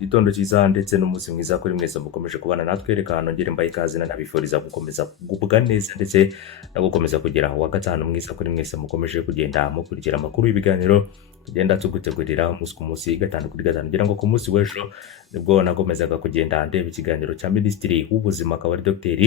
Gitondo cyiza ndetse n'umunsi mwiza kuri mwese mukomeje kubana natwe, reka nongere mbaye ikaze nanabifuriza gukomeza kugubwa neza ndetse no gukomeza kugira wa gatanu mwiza kuri mwese mukomeje kugenda mukurikira amakuru y'ibiganiro tugenda tugutegurira umunsi ku munsi, gatanu kuri gatanu, ngira ngo ku munsi w'ejo nibwo nakomezaga kugenda ndeba ikiganiro cya Minisitiri w'Ubuzima akaba ari Dr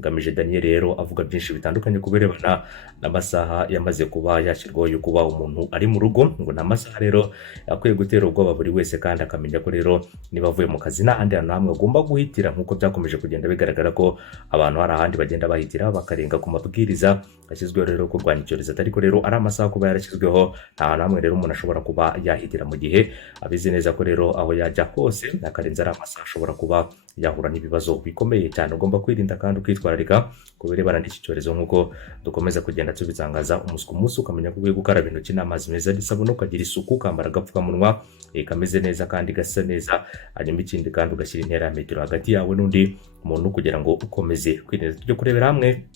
Ngamije Daniel rero avuga byinshi bitandukanye ku birebana n'amasaha yamaze kuba yashyirwaho yo kuba umuntu ari mu rugo, ngo n'amasaha rero akwiye gutera ubwoba buri wese kandi akamenya ko rero niba avuye mu kazi nta handi hantu hamwe agomba guhitira, nk'uko byakomeje kugenda bigaragara ko abantu hari ahandi bagenda bahitira bakarenga ku mabwiriza ashyizweho rero kurwanya icyorezo, ariko rero ari amasaha kuba yarashyizweho nta hantu hamwe rero umuntu ashobora kuba yahitira mu gihe abizi neza ko rero aho yajya hose akarenza ari amasaha ashobora kuba yahura n'ibibazo bikomeye cyane. Ugomba kwirinda kandi ukitwararika ku birebana n'iki cyorezo, nk'uko dukomeza kugenda tubitangaza umunsi ku munsi, ukamenya ko ukwiye gukaraba intoki n'amazi meza n'isabune, ukagira isuku, ukambara agapfukamunwa kameze neza kandi gasa neza, hanyuma ikindi kandi ugashyira intera ya metero hagati yawe n'undi muntu kugira ngo ukomeze kwirinda. Tujye kurebera hamwe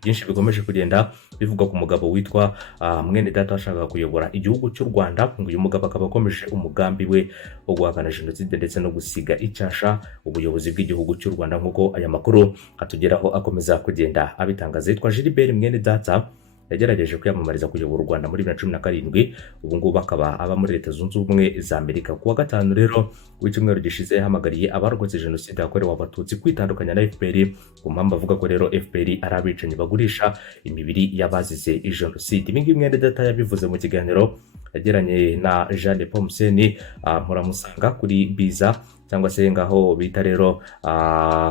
byinshi bikomeje kugenda bivuga ku mugabo witwa Mwenedata washakaga kuyobora igihugu cy'u Rwanda. Uyu mugabo akaba akomeje umugambi we wo guhakana jenoside ndetse no gusiga icyasha ubuyobozi bw'igihugu cy'u Rwanda, nk'uko aya makuru atugeraho akomeza kugenda abitangaza. Yitwa Gilbert Mwenedata, yagerageje kwiyamamariza kuyobora u Rwanda muri 2017, ubu ngubu akaba aba muri Leta Zunze Ubumwe za Amerika. Kuwa gatanu rero w'icyumweru gishize yahamagariye abarokotse jenoside yakorewe abatutsi kwitandukanya na FPR, ku mpamvu avuga ko rero FPR ari abicanyi bagurisha imibiri y'abazize jenoside. Ibi ngibi Mwenedata yabivuze mu kiganiro yagiranye na Jeanne Pomseni muramusanga kuri Biza cyangwa se ngaho bita rero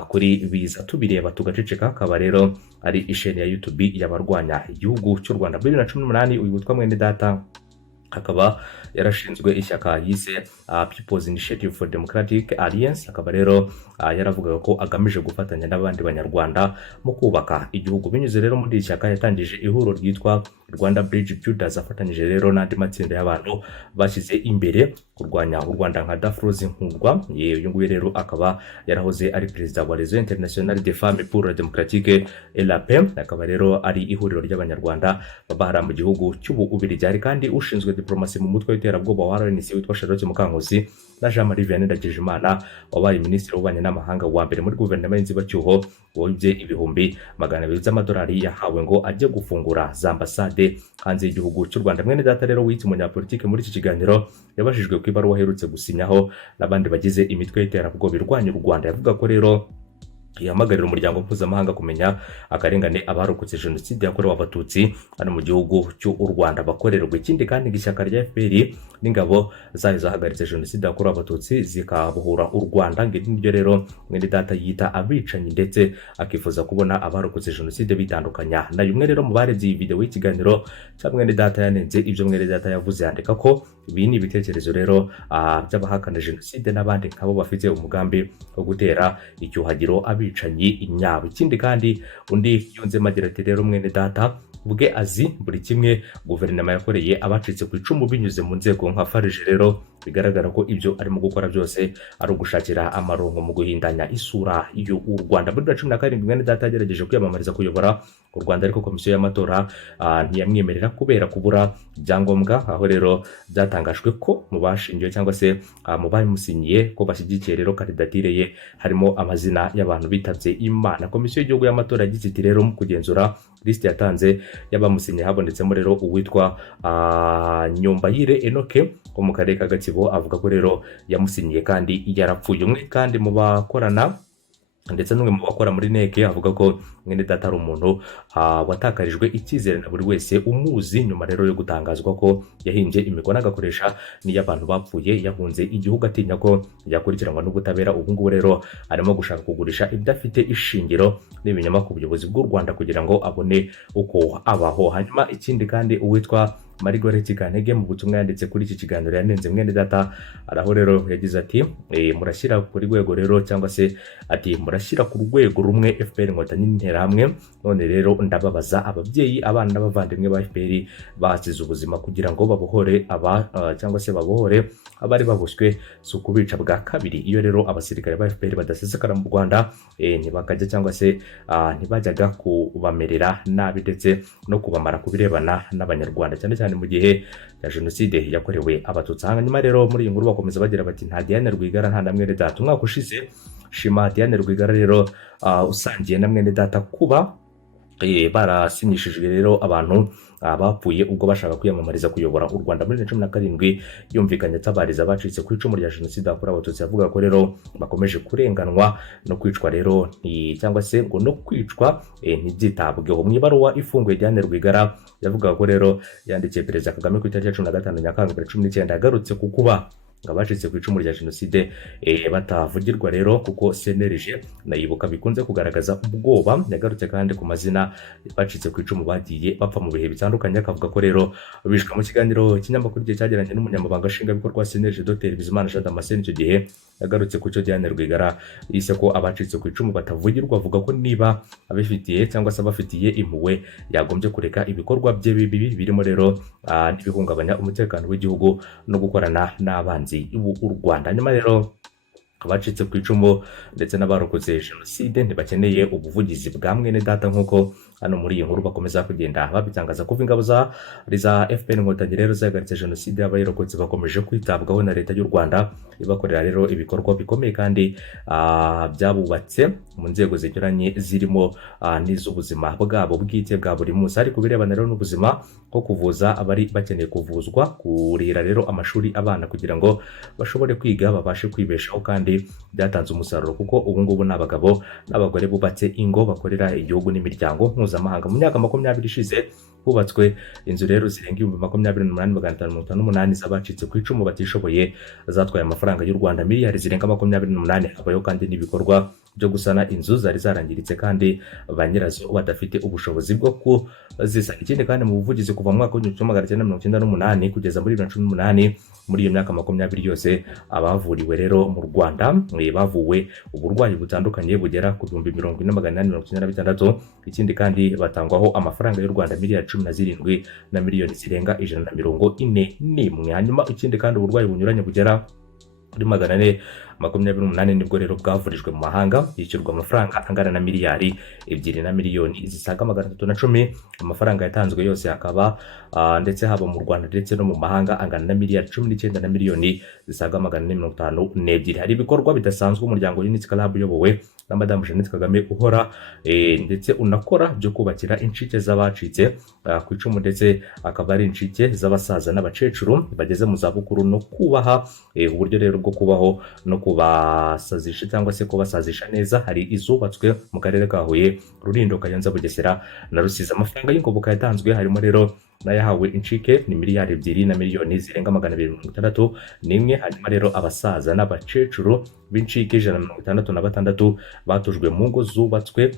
kuri Biza tubireba tugaceceka, akaba rero ari isheni ya YouTube y'abarwanya igihugu cy'u Rwanda. Muri 2018 uyu witwa Mwenedata akaba yarashinzwe ishyaka yise People's Initiative for Democratic Alliance, akaba rero yaravugaga ko agamije gufatanya n'abandi banyarwanda mu kubaka igihugu. Binyuze rero muri ishyaka yatangije ihuriro ryitwa Rwanda Bridge Builders, afatanyije rero n'andi matsinda y'abantu bashyize imbere kurwanya u Rwanda nka Dafroze Nkurwa. Uyu nguyu rero akaba yarahoze ari perezida wa Réseau International des Femmes pour la Démocratique et la Paix, akaba rero ari ihuriro ry'abanyarwanda babahara mu gihugu cy'Ububiligi. Hari kandi ushinzwe diplomasi mu mutwe w'iterabwoba wa RNC witwa Charlotte Mukankusi na Jean Marie Vianney Ndagijimana wabaye minisitiri w'ububanyi n'amahanga wa mbere muri guverinoma y'inzibacyuho, wibye ibihumbi 200 z'amadolari yahawe ngo ajye gufungura za ambasade hanze y'igihugu cy'u Rwanda. Mwenedata rero witse umunyapolitike muri iki kiganiro yabashijwe ku ibaruwa aherutse gusinyaho n'abandi bagize imitwe y'iterabwoba irwanya u Rwanda, yavuga ko rero yahamagarira umuryango mpuzamahanga kumenya akarengane abarokotse jenoside yakorewe abatutsi hano mu gihugu cy'u Rwanda bakorerwa. Ikindi kandi ishyaka rya FPR n'ingabo zayo zahagaritse jenoside yakorewe abatutsi zikabohora u Rwanda, ngiryo rero Mwenedata yita abicanyi ndetse akifuza kubona abarokotse jenoside bitandukanya nayo. Umwe rero mu barebye iyi video y'ikiganiro cya Mwenedata yanenze ibyo Mwenedata yavuze, yandika ko ibi ni ibitekerezo rero by'abahakana jenoside n'abandi nkabo bafite umugambi wo gutera icyuhagiro abicanyi inyabo. Ikindi kandi undi yunze magira ati rero Mwenedata ubwe azi buri kimwe guverinoma yakoreye abacitse ku icumu binyuze mu nzego nka FARG, rero bigaragara ko ibyo arimo gukora byose ari ugushakira amaronko mu guhindanya isura y'u Rwanda. Muri 2017 Mwenedata yagerageje kwiyamamariza kuyobora u Rwanda, ariko komisiyo y'amatora ntiyamwemerera kubera kubura ibyangombwa, aho rero byatangajwe ko mu bashingiwe cyangwa se mu bamusinyiye ko bashyigikiye rero kandidatire ye harimo amazina y'abantu bitabye Imana. Komisiyo y'igihugu y'amatora yagize iti rero mu kugenzura liste yatanze y'abamusinyiye habonetsemo rero uwitwa Nyombayire Enoke wo mu karere ka Gatsibo, avuga ko rero yamusinyiye kandi yarapfuye. Umwe kandi mu bakorana ndetse n'umwe mu bakora muri NEC avuga ko Mwenedata ari umuntu watakarijwe icyizere na buri wese umuzi, nyuma rero yo gutangazwa ko yahimbye imikono agakoresha n'iy'abantu bapfuye yahunze igihugu atinya ko yakurikiranwa n'ubutabera. Ubu ngubu rero arimo gushaka kugurisha ibidafite ishingiro n'ibinyoma ku buyobozi bw'u Rwanda kugira ngo abone uko abaho. Hanyuma ikindi kandi uwitwa Marigore Kigantege mu butumwa yanditse kuri iki kiganiro yanenze Mwenedata, araho rero yagize ati murashyira kuri rwego rero cyangwa se ati murashyira ku rwego rumwe FPR Inkotanyi n'Interahamwe, none rero ndababaza ababyeyi abana n'abavandimwe ba FPR basize ubuzima kugira ngo babohore cyangwa se babohore abari babushywe si ukubica bwa kabiri. Iyo rero abasirikare ba FPR badasesekara mu Rwanda ntibakajya cyangwa se ntibajyaga kubamerera nabi ndetse no kubamara kubirebana n'abanyarwanda, cyane cyane n'umunani mu gihe ya jenoside yakorewe abatutsi. Hanyuma rero muri iyi nkuru bakomeza bagira bati nta Diane Rwigara nta na Mwenedata. Umwaka ushize Shima Diane Rwigara rero usangiye na Mwenedata kuba barasinyishijwe rero abantu bapfuye ubwo bashaka kwiyamamariza kuyobora u Rwanda muri 2017 yumvikanye atabariza abacitse ku icumu rya jenoside yakorewe abatutsi. Avuga ko rero bakomeje kurenganwa no kwicwa rero cyangwa se ngo no kwicwa ntibyitabweho. Mu ibaruwa ifunguye Diane Rwigara yavuga ko rero yandikiye Perezida Kagame ku itariki ya 15 Nyakanga 2019 yagarutse ku kuba abacitse ku icumu rya jenoside batavugirwa rero kuko CNLG nayibuka bikunze kugaragaza ubwoba. Yagarutse kandi ku mazina bacitse ku icumu bagiye bapfa mu bihe bitandukanye. Akavuga ko rero bishwe mu kiganiro kinyamakuru gihe cyagiranye n'umunyamabanga nshingwabikorwa wa CNLG Dr Bizimana Jean Damascene. Icyo gihe yagarutse ku cyo Diane Rwigara yise ko abacitse ku icumu batavugirwa. Avuga ko niba abifitiye cyangwa se abafitiye impuhwe yagombye kureka ibikorwa bye bibi birimo rero n'ibihungabanya umutekano w'igihugu no gukorana n'abanzi u Rwanda. Nyuma rero abacitse ku icumu ndetse n'abarokotse jenoside ntibakeneye ubuvugizi bwa Mwenedata nk'uko hano muri iyi nkuru bakomeza kugenda babitangaza. Kuva ingabo za FPR Inkotanyi rero zahagaritse jenoside, abayirokotse bakomeje kwitabwaho na leta y'u Rwanda ibakorera rero ibikorwa bikomeye kandi byabubatse mu nzego zinyuranye zirimo n'iz'ubuzima bwabo bwite bwa buri munsi. Ariko birebana rero n'ubuzima nko kuvuza abari bakeneye kuvuzwa, kurira rero amashuri abana kugira ngo bashobore kwiga babashe kwibeshaho, kandi byatanze umusaruro kuko ubu ngubu n'abagabo n'abagore bubatse ingo bakorera igihugu n'imiryango mpuzamahanga. Mu myaka 20 ishize hubatswe inzu rero zirenga 28,558 z'abacitse ku icumu batishoboye zatwaye amafaranga y'u Rwanda miliyari zirenga 28. Habayeho kandi n'ibikorwa byo gusana inzu zari zarangiritse kandi ba nyirazo badafite ubushobozi bwo kuzisana. Ikindi kandi mu buvugizi kuva mu mwaka wa 1998 kugeza muri 2018, muri iyo myaka 20 yose abavuriwe rero mu Rwanda bavuwe uburwayi butandukanye bugera ku 40,896. Ikindi kandi batangwaho amafaranga y'u Rwanda miliyari 17 na miliyoni zirenga 141. Hanyuma ikindi kandi uburwayi bunyuranye bugera kuri 428 nibwo rero bwavurijwe mu mahanga, yishyurwa amafaranga angana na miliyari 2 na miliyoni zisaga 310. Amafaranga yatanzwe yose akaba ndetse haba mu Rwanda ndetse no mu mahanga angana na miliyari 19 na miliyoni zisaga 452. Hari ibikorwa bidasanzwe umuryango Unity Club uyobowe na Madame Jeannette Kagame uhora ndetse unakora byo kubakira incike z'abacitse ku icumu, ndetse akaba ari incike z'abasaza n'abacecuru bageze mu zabukuru, no kubaha uburyo rero bwo kubaho no kubasazisha cyangwa se kubasazisha neza. Hari izubatswe mu karere ka Huye, Rulindo, Kayonza, Bugesera na Rusizi. Amafaranga y'ingoboka yatanzwe harimo rero nayahawe incike ni miliyari 2 na miliyoni zirenga 261. Hanyuma rero abasaza n'abacecuru b'incike 166 batujwe mu ngo zubatswe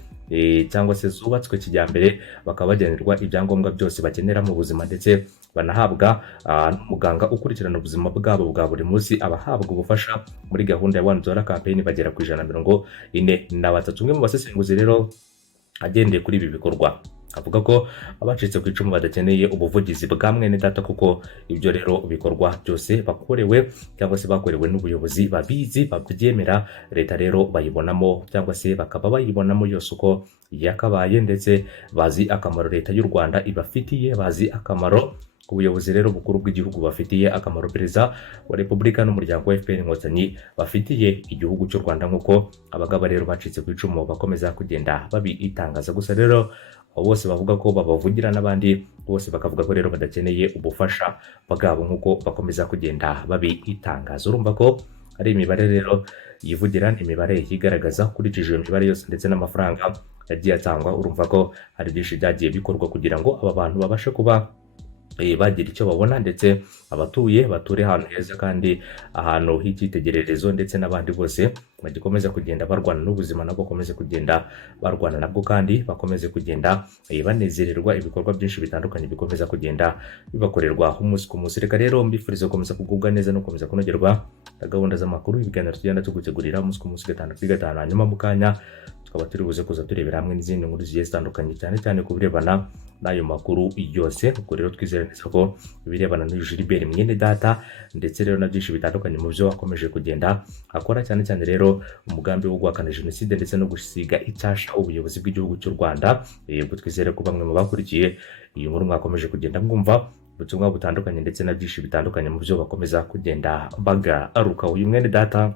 cyangwa se zubatswe kijyambere, bakaba bagenerwa ibyangombwa byose bakenera mu buzima, ndetse banahabwa n'umuganga ukurikirana ubuzima bwabo bwa buri munsi. Abahabwa ubufasha muri gahunda ya One Dollar Campaign bagera ku 143. Umwe mu basesenguzi rero agendeye kuri ibi bikorwa avuga ko abacitse ku icumu badakeneye ubuvugizi bwa Mwenedata kuko ibyo rero bikorwa byose bakorewe cyangwa se bakorewe n'ubuyobozi babizi babyemera. Leta rero bayibonamo cyangwa se bakaba bayibonamo yose uko yakabaye, ndetse bazi akamaro leta y'u Rwanda ibafitiye, bazi akamaro ubuyobozi rero bukuru bw'igihugu bafitiye akamaro Perezida wa Repubulika n'umuryango wa FPR Inkotanyi bafitiye igihugu cy'u Rwanda, nk'uko abagabo rero bacitse ku icumu bakomeza kugenda babitangaza. Gusa rero bose bavuga ko babavugira, n'abandi bose bakavuga ko rero badakeneye ubufasha bwabo nk'uko bakomeza kugenda babitangaza. Urumva ko ari imibare rero yivugira, imibare yigaragaza ukurikije iyo mibare yose ndetse n'amafaranga yagiye atangwa. Urumva ko hari byinshi byagiye bikorwa kugira ngo aba bantu babashe kuba bagira icyo babona, ndetse abatuye bature ahantu heza kandi ahantu h'icyitegererezo, ndetse n'abandi bose bagikomeza kugenda barwana n'ubuzima nabwo bakomeze kugenda barwana nabwo, kandi bakomeze kugenda banezererwa ibikorwa byinshi bitandukanye bikomeza kugenda bibakorerwa umunsi ku munsi. Reka rero mbifuriza gukomeza kugubwa neza no gukomeza kunogerwa na gahunda z'amakuru, ibiganiro tugenda tugutegurira umunsi ku munsi, 5 kuri 5. Hanyuma mu kanya tukaba turi buze kuza turebera hamwe n'izindi nkuru zigiye zitandukanye, cyane cyane ku birebana n'ayo makuru yose. Ubwo rero twizere neza ko ibirebana n'uyu Gilbert Mwenedata ndetse rero na byinshi bitandukanye mu byo akomeje kugenda akora, cyane cyane rero umugambi wo guhakana jenoside ndetse no gusiga icyasha ubuyobozi bw'igihugu cy'u Rwanda. Ubwo twizere ko bamwe mu bakurikiye iyi nkuru mwakomeje kugenda mwumva ubutumwa butandukanye ndetse na byinshi bitandukanye mu byo bakomeza kugenda bagaruka. Uyu Mwenedata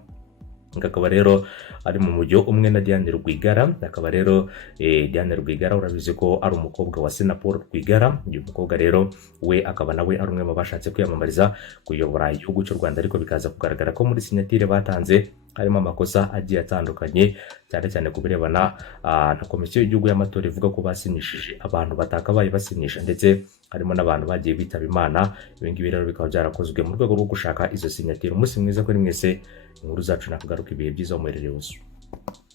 akaba rero ari mu mujyo umwe na Diane Rwigara. Akaba rero Diane Rwigara urabizi ko ari umukobwa wa Sena Paul Rwigara. Uyu mukobwa rero we akaba nawe ari umwe mu bashatse kwiyamamariza kuyobora igihugu cy'u Rwanda, ariko bikaza kugaragara ko muri sinyatire batanze harimo amakosa agiye atandukanye, cyane cyane ku birebana na komisiyo y'igihugu y'amatora ivuga ko basinyishije abantu batakabaye basinyisha, ndetse harimo n'abantu bagiye bitaba Imana. Ibi ngibi rero bikaba byarakozwe mu rwego rwo gushaka izo sinyatire. Umunsi mwiza kuri mwese, inkuru zacu nakagaruka, ibihe byiza muherereye.